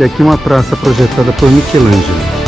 E aqui uma praça projetada por Michelangelo.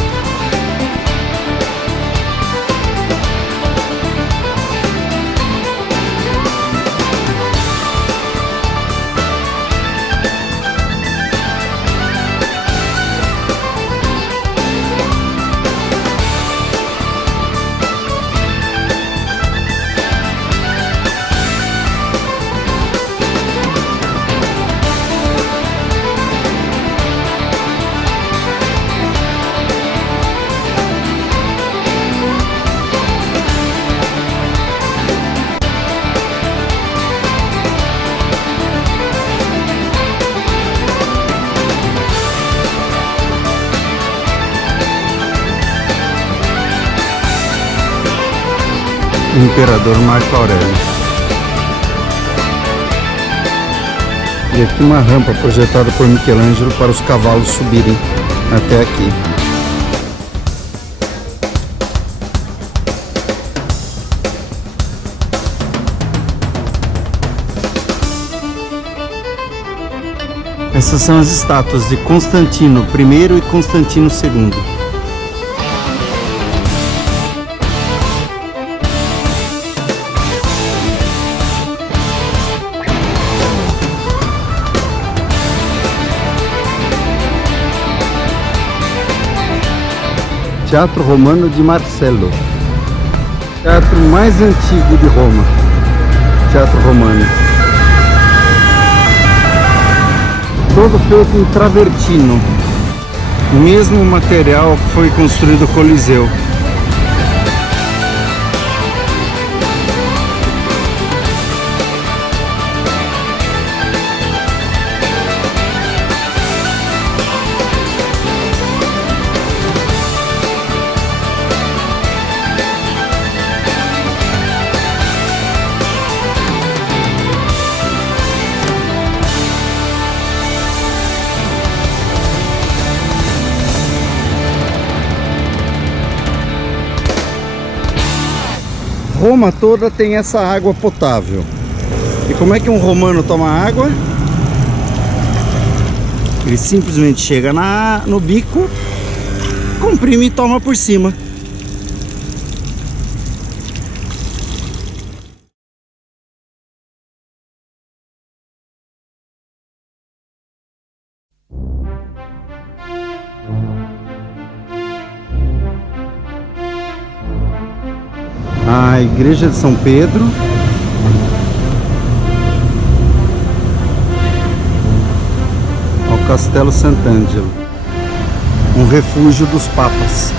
Imperador Marco Aurélio. E aqui uma rampa projetada por Michelangelo para os cavalos subirem até aqui. Essas são as estátuas de Constantino I e Constantino II. Teatro Romano de Marcello. Teatro mais antigo de Roma. Teatro Romano. Todo feito em travertino. O mesmo material que foi construído o Coliseu. Roma toda tem essa água potável. E como é que um romano toma água? Ele simplesmente chega no bico, comprime e toma por cima. A igreja de São Pedro. Ao Castelo Sant'Angelo, um refúgio dos papas.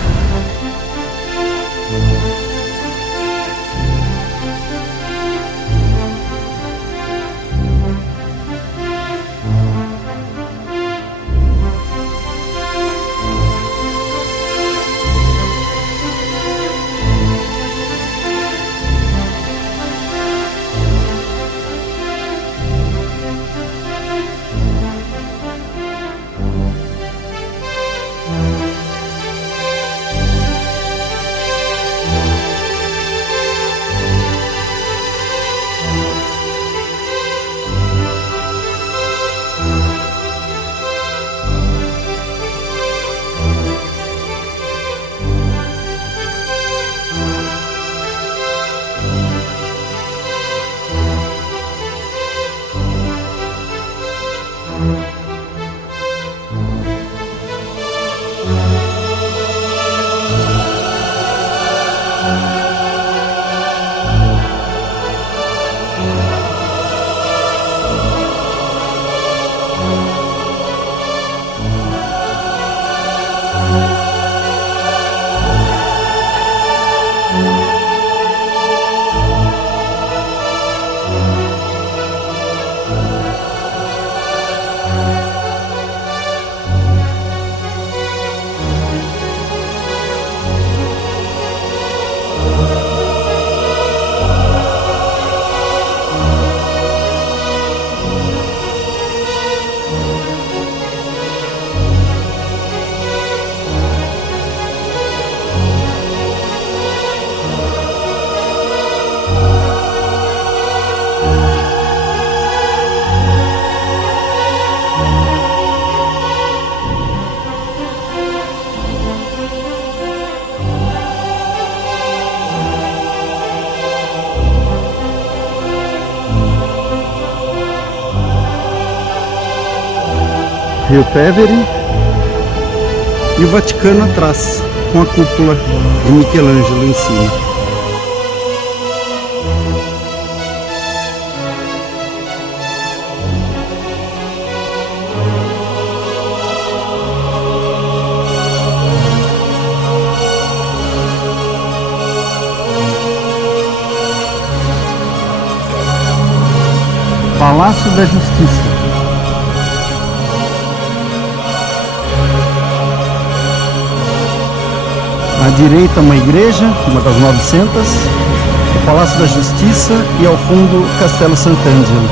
Rio Tevere e o Vaticano atrás, com a cúpula de Michelangelo em cima. Palácio da Justiça. À direita uma igreja, uma das 900, o Palácio da Justiça e ao fundo Castelo Sant'Angelo.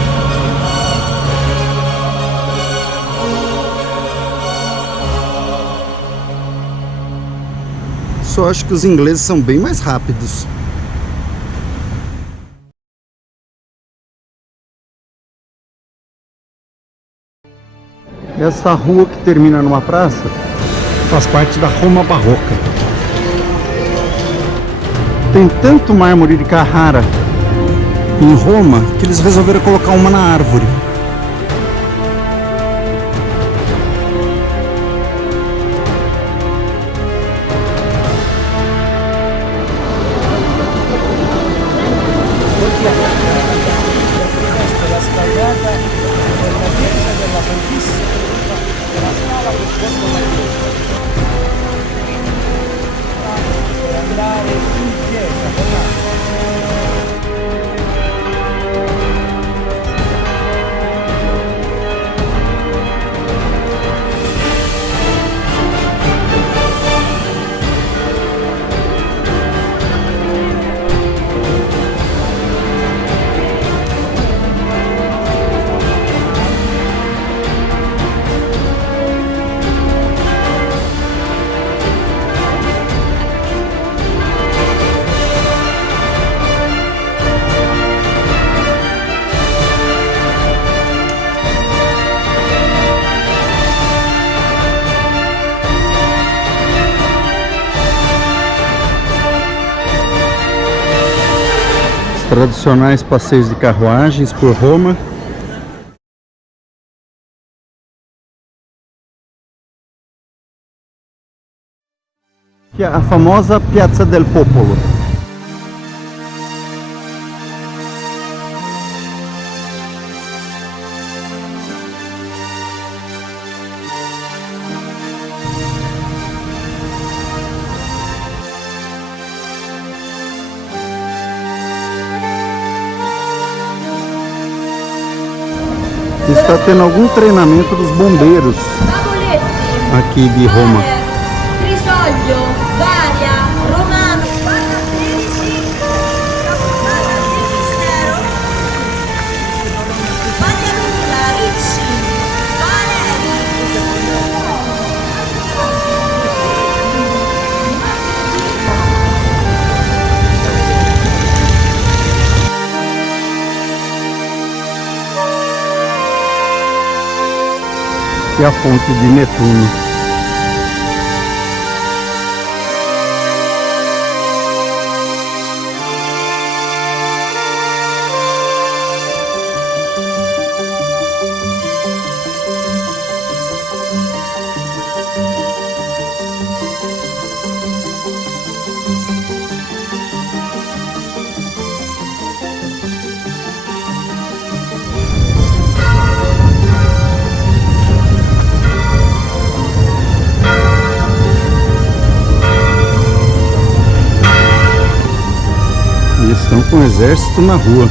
Só acho que os ingleses são bem mais rápidos. Essa rua que termina numa praça faz parte da Roma Barroca. Tem tanto mármore de Carrara em Roma que eles resolveram colocar uma na árvore. Tradicionais passeios de carruagens por Roma. Que é a famosa Piazza del Popolo. Está tendo algum treinamento dos bombeiros aqui de Roma. Risolio, Varia, Romano, Barra 13, Campana del Mistero, Pagliarulla, Ricci, Valeri. E a fonte de Netuno. Estão com o exército na rua.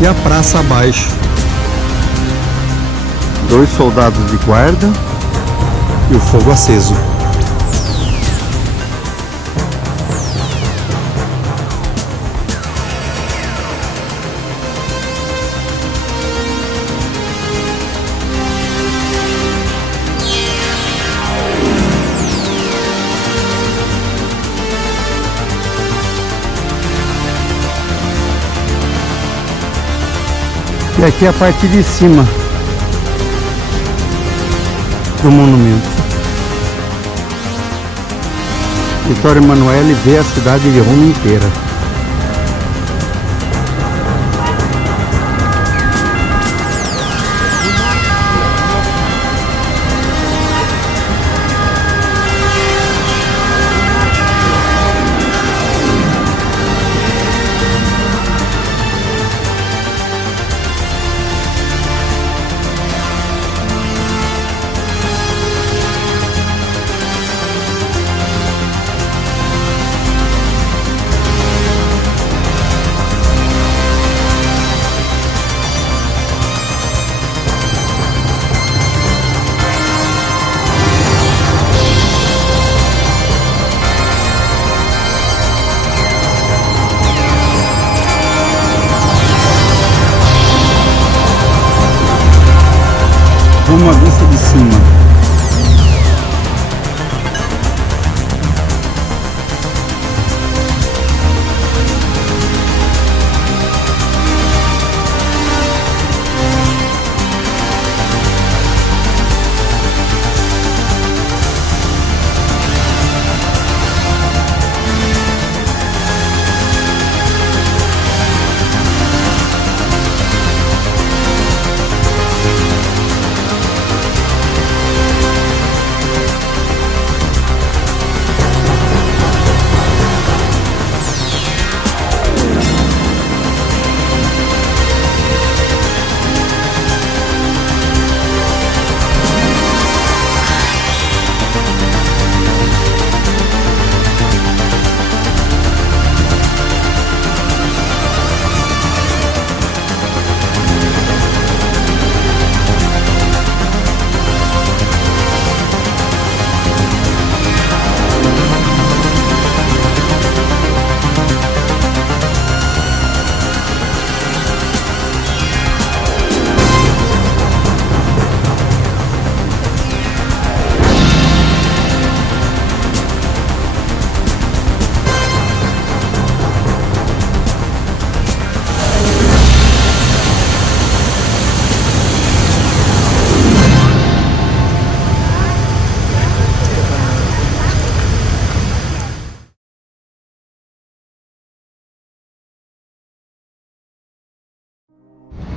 E a praça abaixo. 2 soldados de guarda e o fogo aceso. E aqui é a parte de cima do monumento. Vittorio Emanuele vê a cidade de Roma inteira. Uma vista de cima.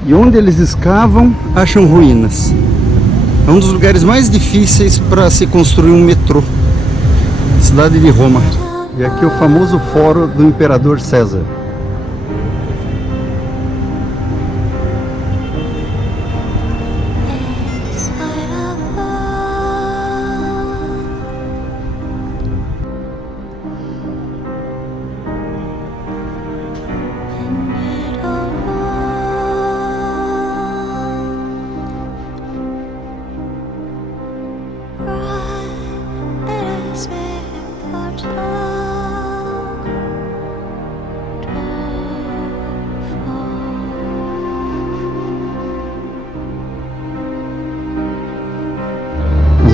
E onde eles escavam, acham ruínas. É um dos lugares mais difíceis para se construir um metrô. Cidade de Roma. E aqui o famoso fórum do Imperador César.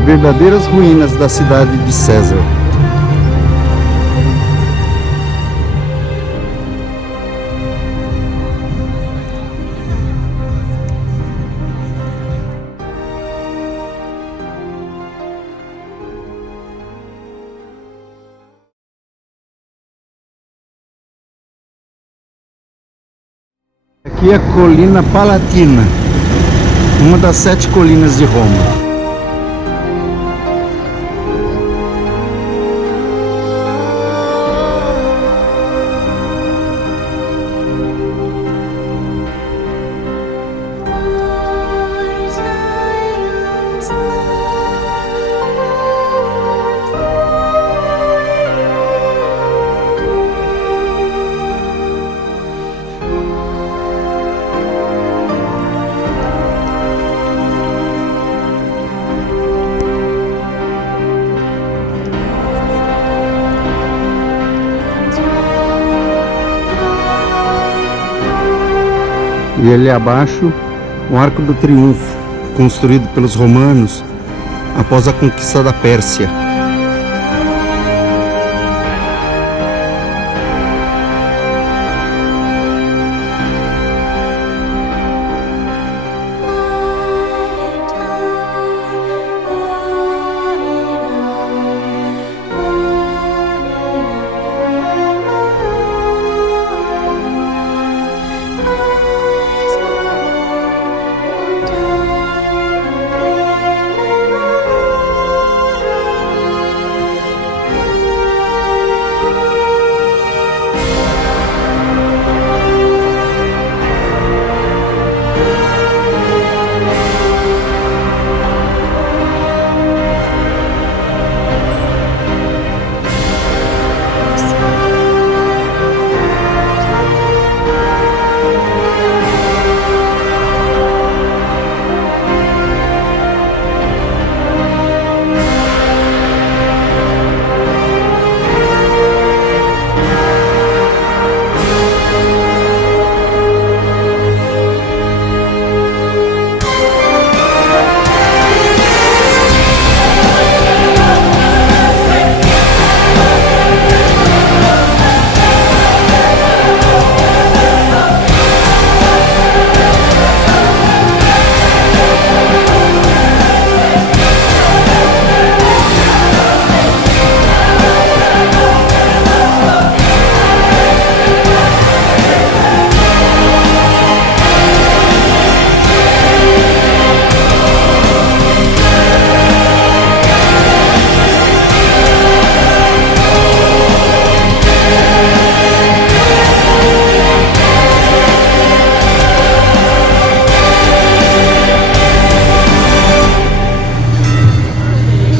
Verdadeiras ruínas da cidade de César. Aqui é a Colina Palatina, uma das 7 colinas de Roma. E ali abaixo, o Arco do Triunfo, construído pelos romanos após a conquista da Pérsia.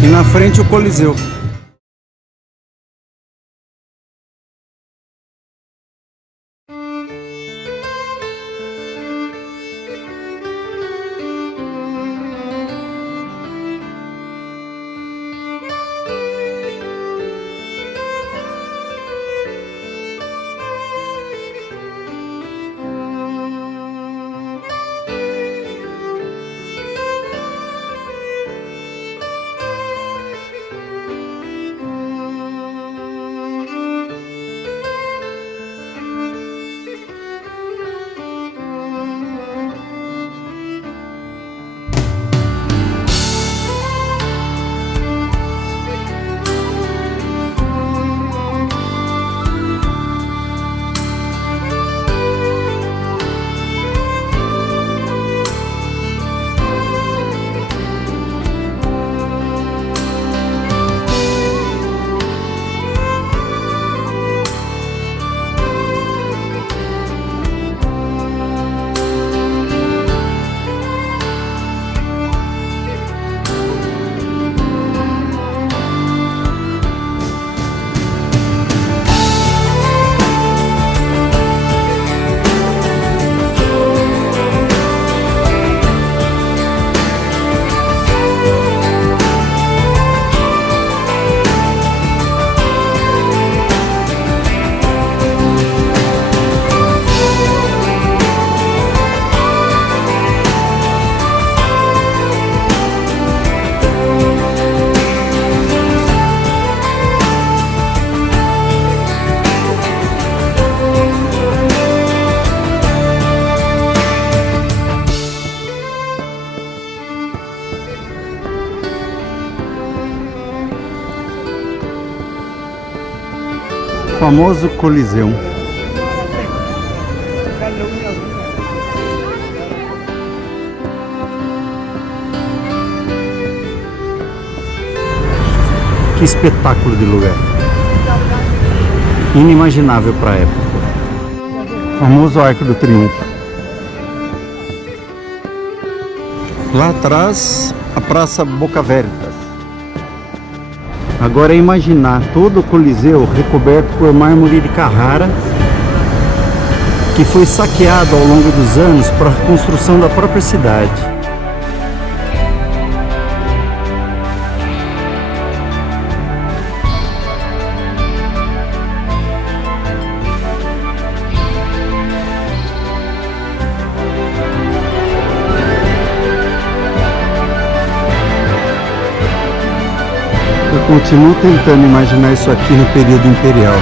E na frente o Coliseu. Famoso Coliseu. Que espetáculo de lugar. Inimaginável para a época. Famoso Arco do Triunfo. Lá atrás, a Praça Boca Veritas. Agora é imaginar todo o Coliseu recoberto por mármore de Carrara, que foi saqueado ao longo dos anos para a construção da própria cidade. Eu continuo tentando imaginar isso aqui no período imperial.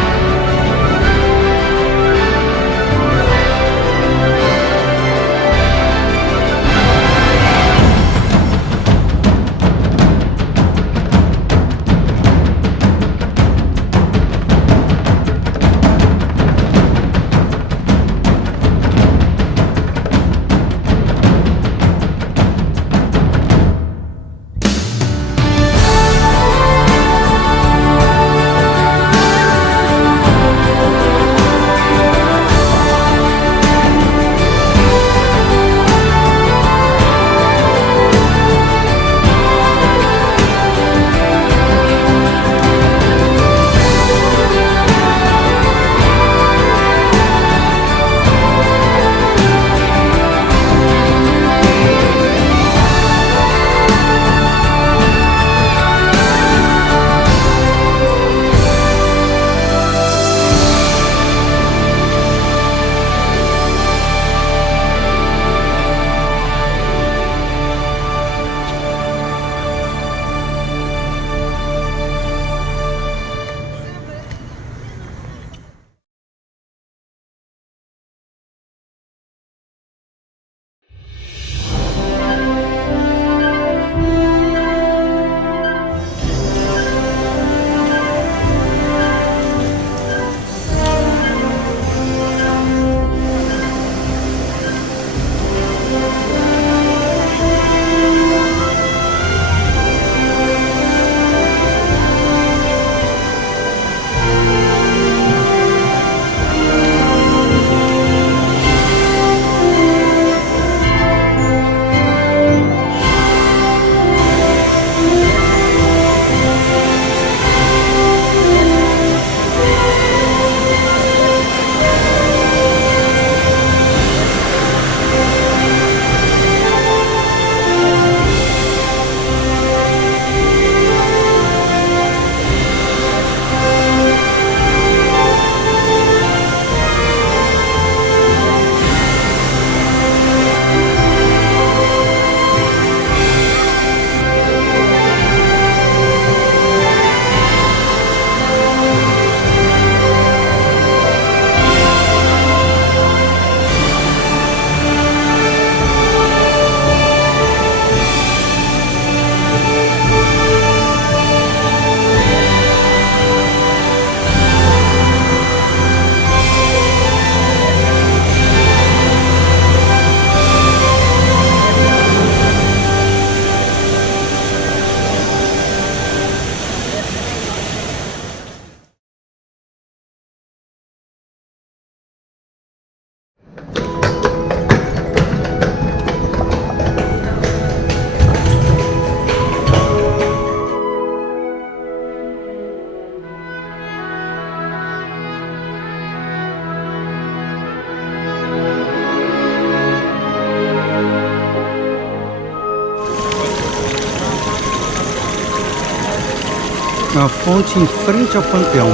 Uma fonte em frente ao Panteão.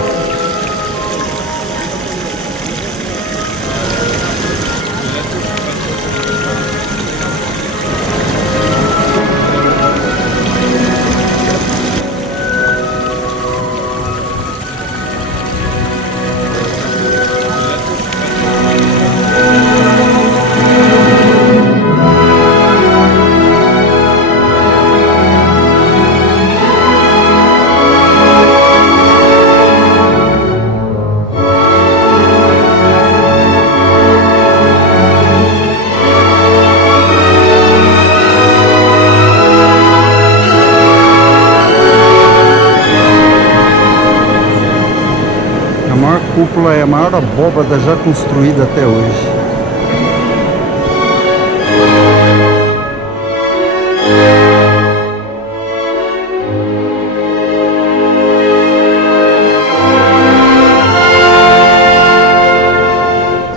cúpula é a maior abóbada já construída até hoje.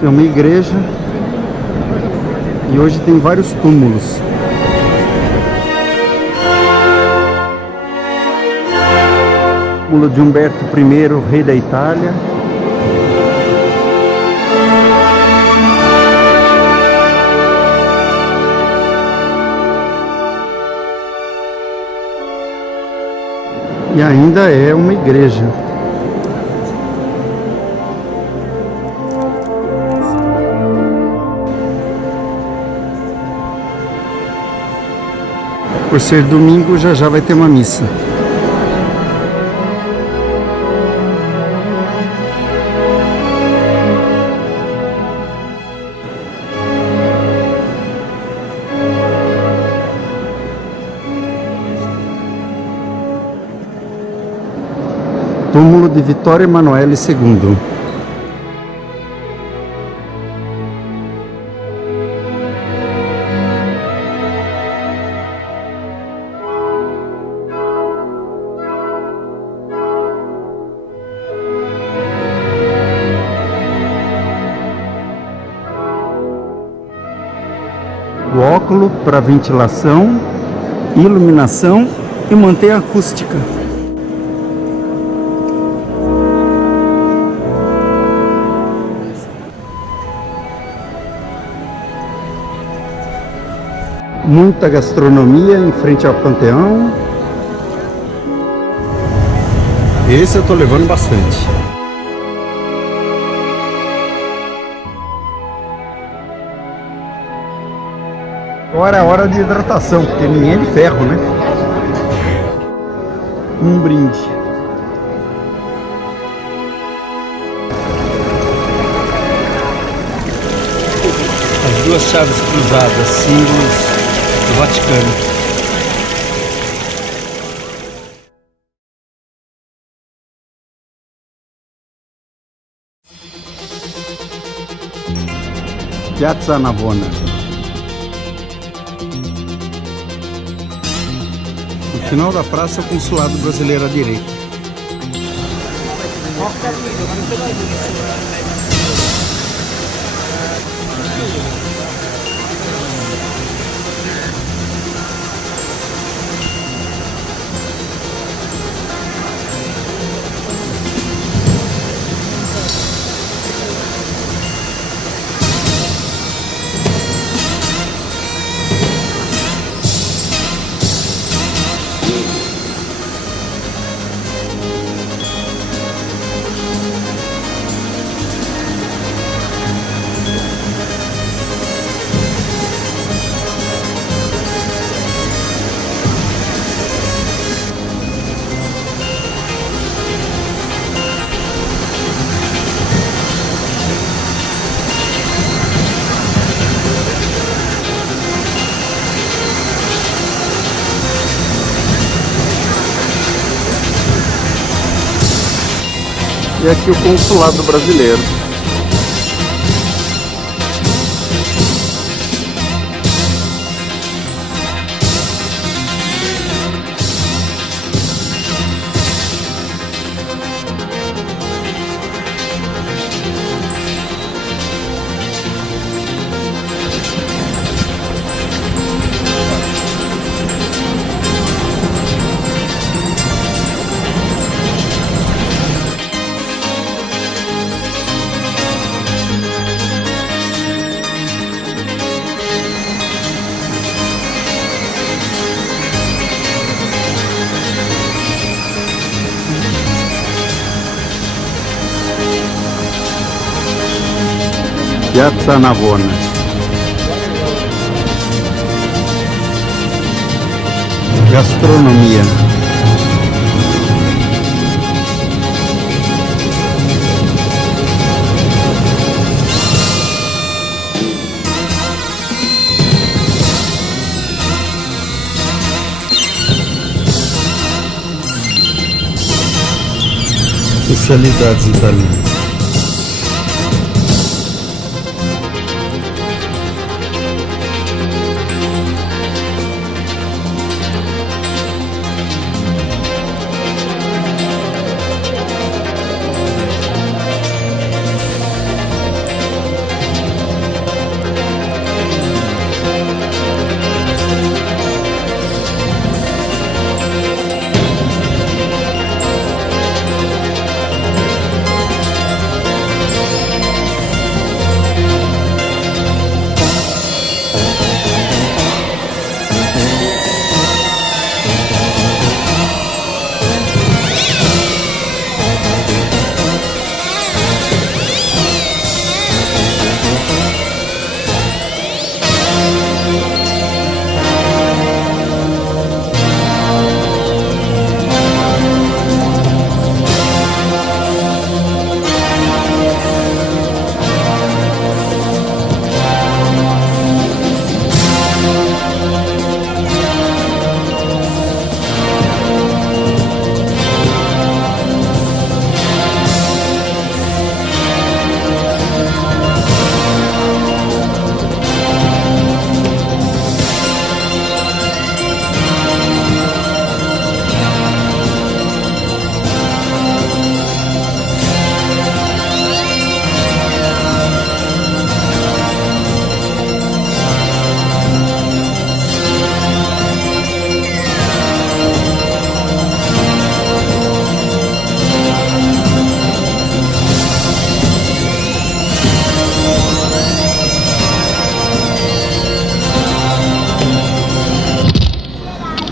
É uma igreja e hoje tem vários túmulos. Túmulo de Humberto I, rei da Itália. E ainda é uma igreja. Por ser domingo, já vai ter uma missa. Túmulo de Vittorio Emanuele II. O óculo para ventilação, iluminação e manter a acústica. Muita gastronomia em frente ao Panteão. Esse eu tô levando bastante. Agora é hora de hidratação, porque ninguém é de ferro, né? Um brinde. As duas chaves cruzadas, símbolos do Vaticano. Piazza Navona. No final da praça é o consulado brasileiro à direita. E aqui o consulado brasileiro. Piazza Navona. Gastronomia. Especialidades italianas.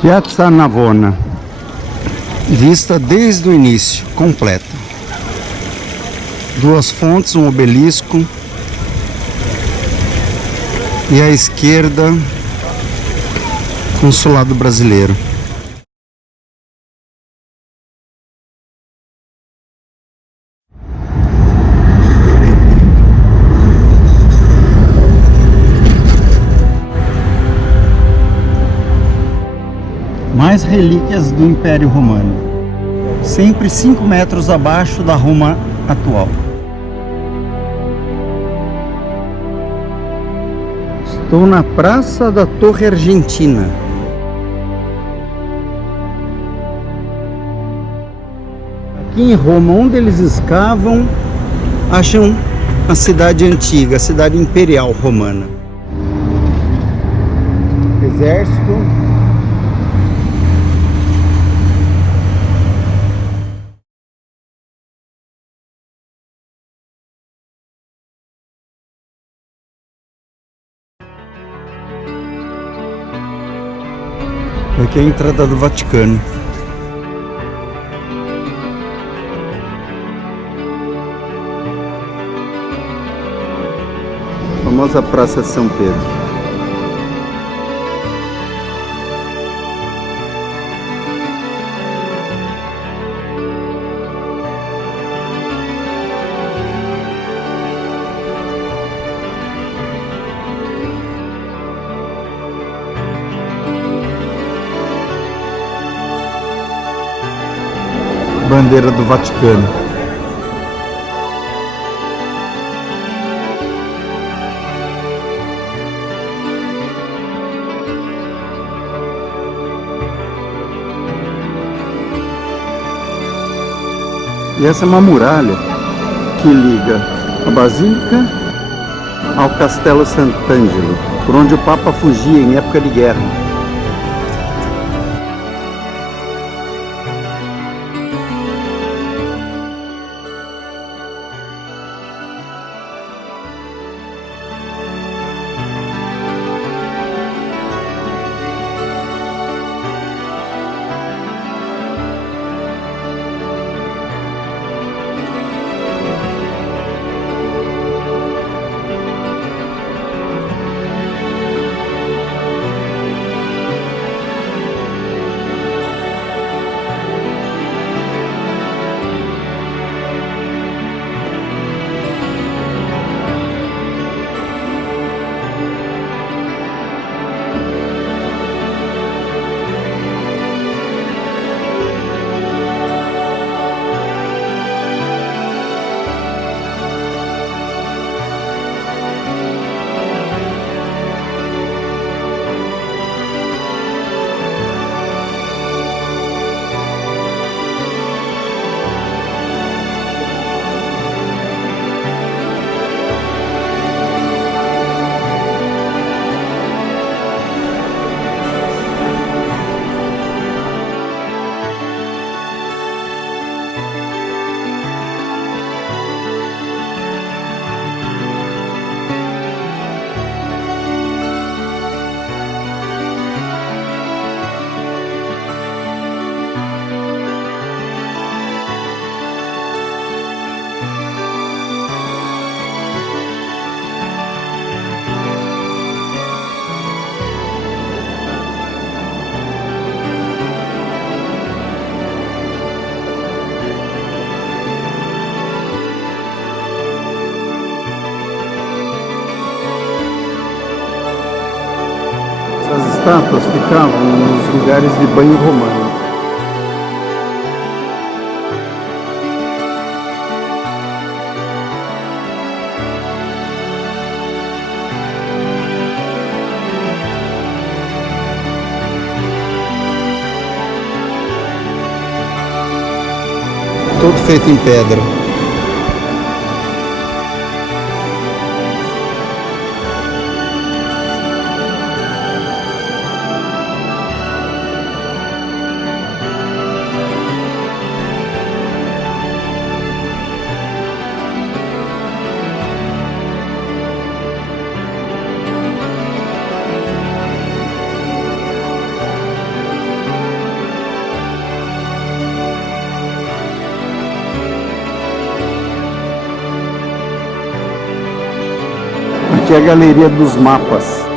Piazza Navona, vista desde o início, completa. Duas fontes, um obelisco e à esquerda, consulado brasileiro. Mais relíquias do Império Romano, sempre 5 metros abaixo da Roma atual. Estou na Praça da Torre Argentina. Aqui em Roma, onde eles escavam, acham a cidade antiga, a cidade imperial romana. Exército. Aqui é a entrada do Vaticano. A famosa Praça de São Pedro. Bandeira do Vaticano. E essa é uma muralha que liga a Basílica ao Castelo Sant'Angelo, por onde o Papa fugia em época de guerra. As estátuas ficavam nos lugares de banho romano. Todo feito em pedra. Aqui é a galeria dos mapas.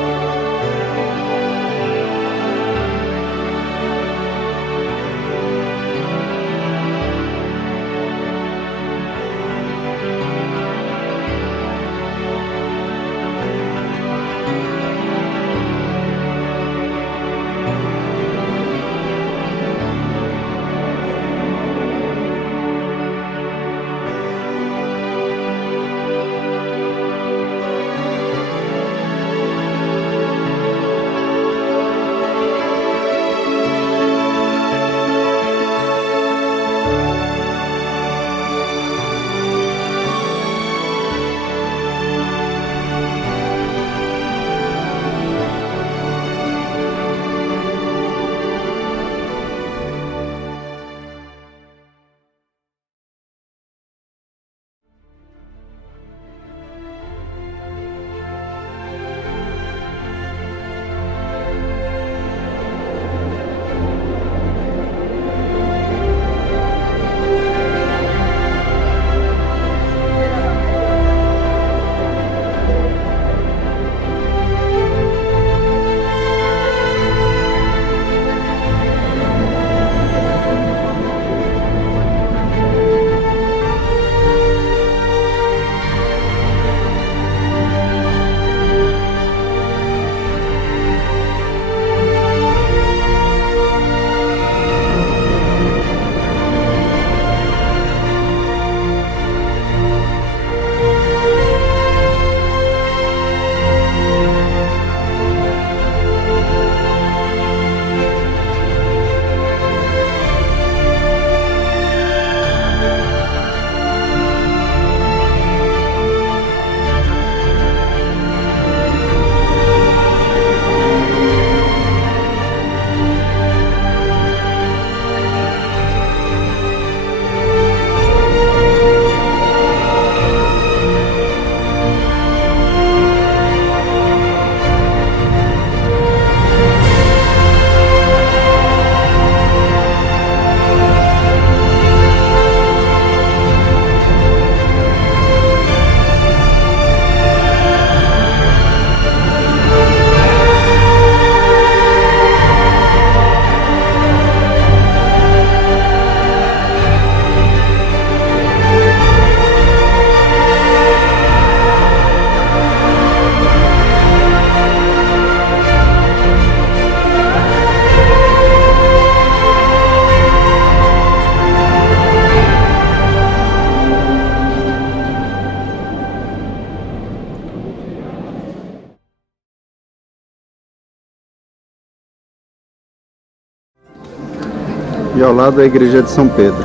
E ao lado a igreja de São Pedro.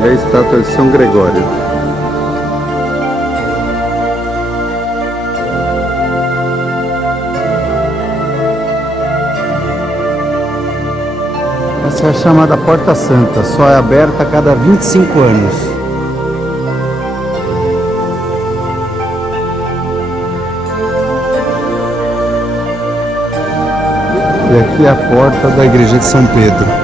E a estátua de São Gregório. Essa é a chamada Porta Santa, só é aberta a cada 25 anos. E aqui é a porta da igreja de São Pedro.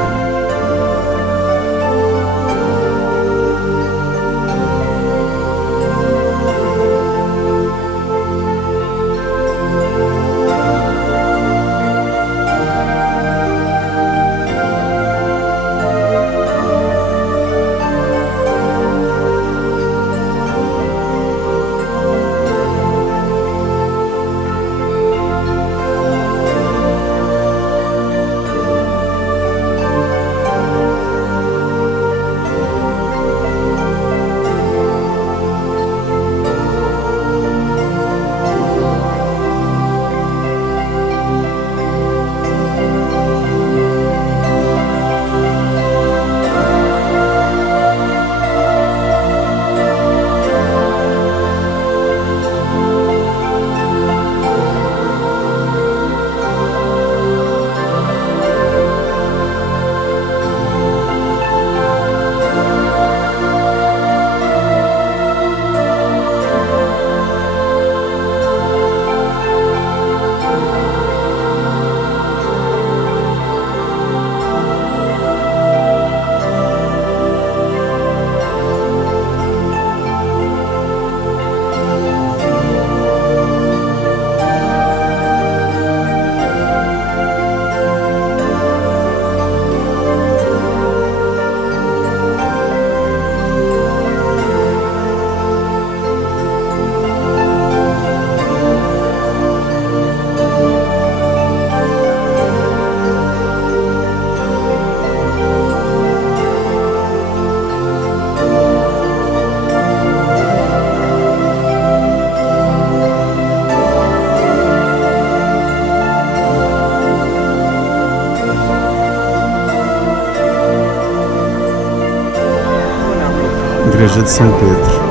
Igreja de São Pedro.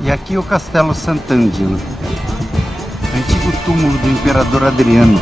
E aqui o Castelo Sant'Angelo, antigo túmulo do imperador Adriano.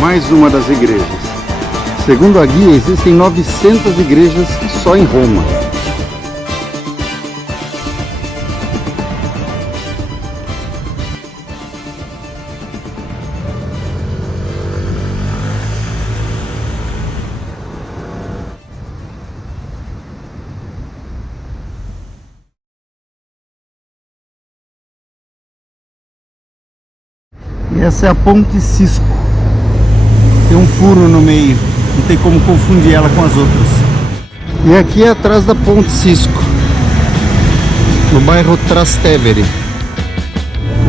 Mais uma das igrejas. Segundo a guia, existem 900 igrejas só em Roma. E essa é a Ponte Cisco. Tem um furo no meio, não tem como confundir ela com as outras. E aqui é atrás da Ponte Cisco, no bairro Trastevere.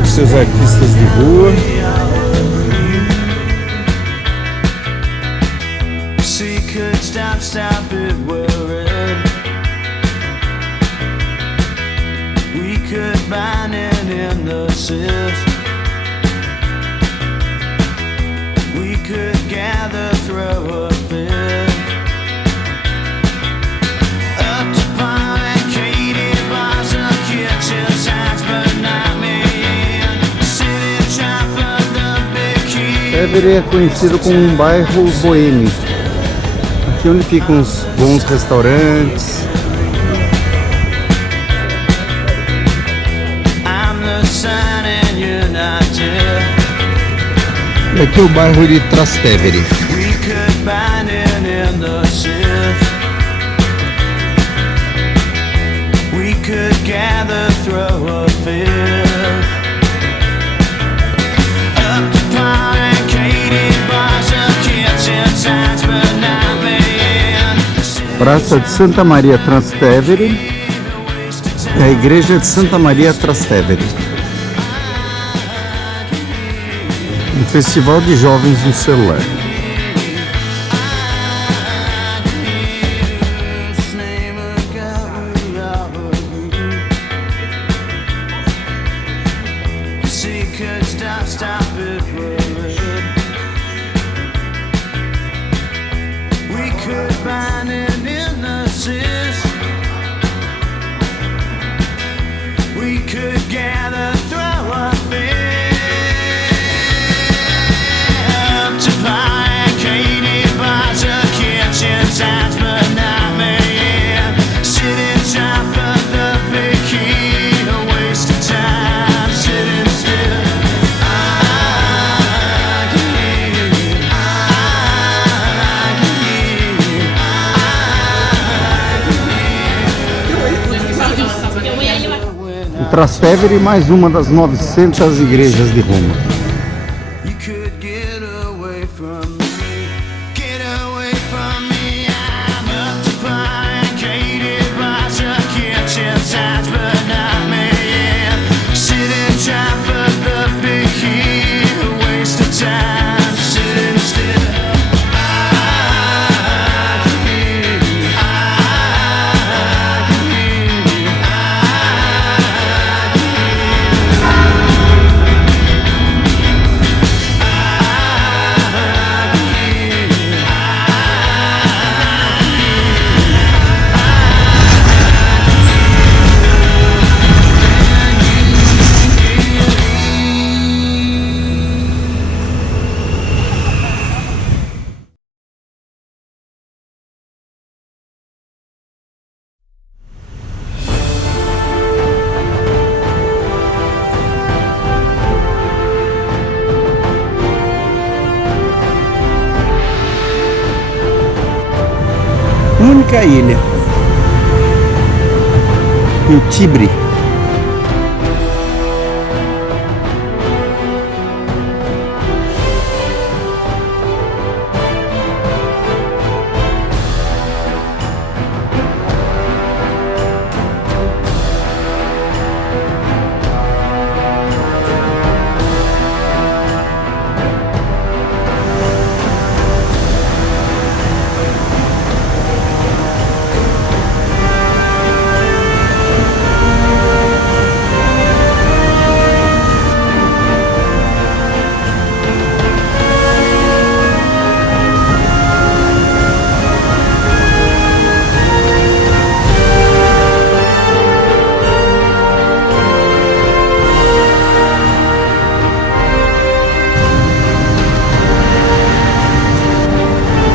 Os seus artistas de rua. Could gather through a fit up to bar and Katie bars of kitchen signs, but not me in city traffic, the big key. Trastevere é conhecido como um bairro boêmio. Aqui onde ficam os bons restaurantes. I'm the sun and you're not dead. E aqui é o bairro de Trastevere. We could bind it in the shift. We could gather through a fit up to bar and Katie bars of kitchen signs, but not me in. Praça de Santa Maria Trastevere. É a igreja de Santa Maria Trastevere. Um festival de jovens no celular. We could gather through a fit. Trastevere, mais uma das 900 igrejas de Roma. You could get away from me. Get away from me. I'm up to placated by the kitchen signs, but not me. Sitting trying for the big key. A waste of time. Sitting still. Única ilha, o Tibre.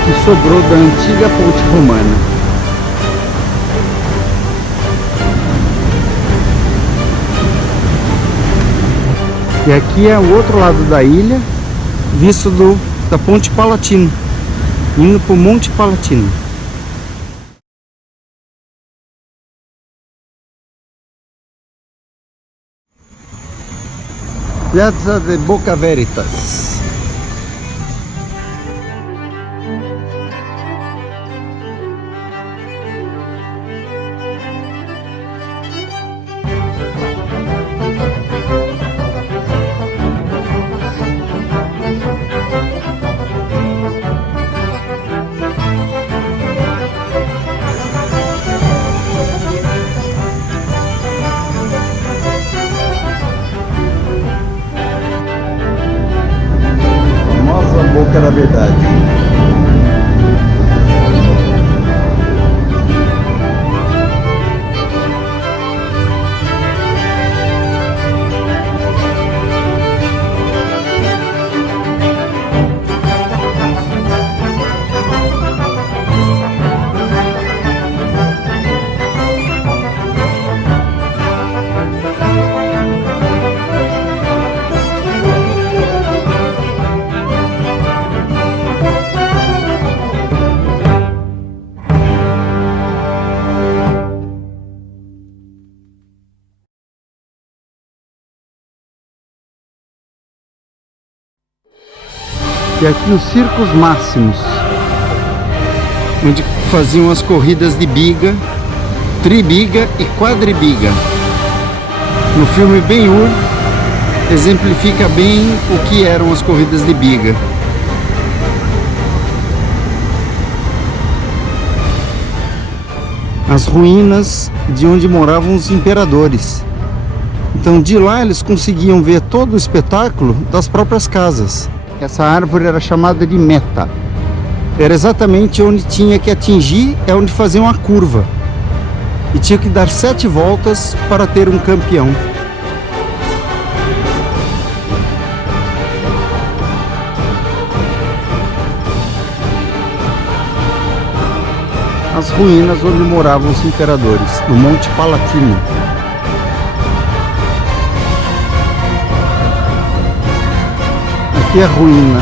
Que sobrou da antiga ponte romana. E aqui é o outro lado da ilha, visto da Ponte Palatino, indo para o Monte Palatino. Piazza de Boca Veritas. Boca da Verdade. E aqui os circos máximos, onde faziam as corridas de biga, tribiga e quadribiga. No filme Ben-Hur exemplifica bem o que eram as corridas de biga. As ruínas de onde moravam os imperadores. Então de lá eles conseguiam ver todo o espetáculo das próprias casas. Essa árvore era chamada de meta. Era exatamente onde tinha que atingir, é onde fazia uma curva. E tinha que dar 7 voltas para ter um campeão. As ruínas onde moravam os imperadores, no Monte Palatino. Aqui é a ruína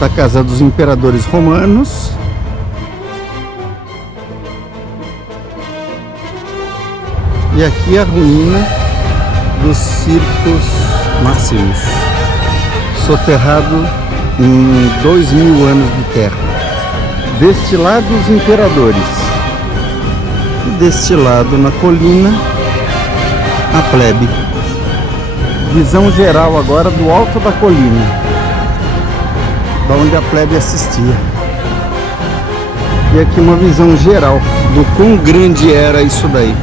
da casa dos imperadores romanos. E aqui é a ruína dos Circos Máximos, soterrado em 2000 anos de terra. Deste lado os imperadores, deste lado na colina a plebe. Visão geral agora do alto da colina, da onde a plebe assistia. E aqui uma visão geral do quão grande era isso daí.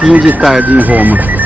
Fim de tarde em Roma.